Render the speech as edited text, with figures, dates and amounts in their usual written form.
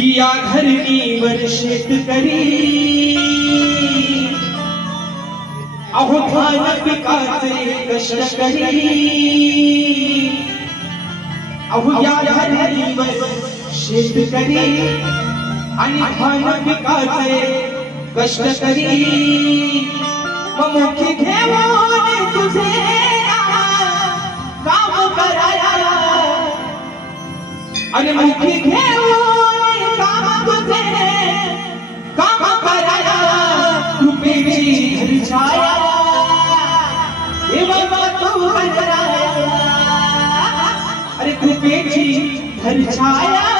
या धरणीवर शेतकरी अहो धान पिकाचे कष्ट करी अहो या धरणीवर शेतकरी आणि धान पिकाचे कष्ट करी मुखी घेऊन तुझे काम करायला आणि मुखी घेऊन काम तुझे काम करायला कृपेची धरछाया हे बाबा तू करायला अरे कृपेची धरछाया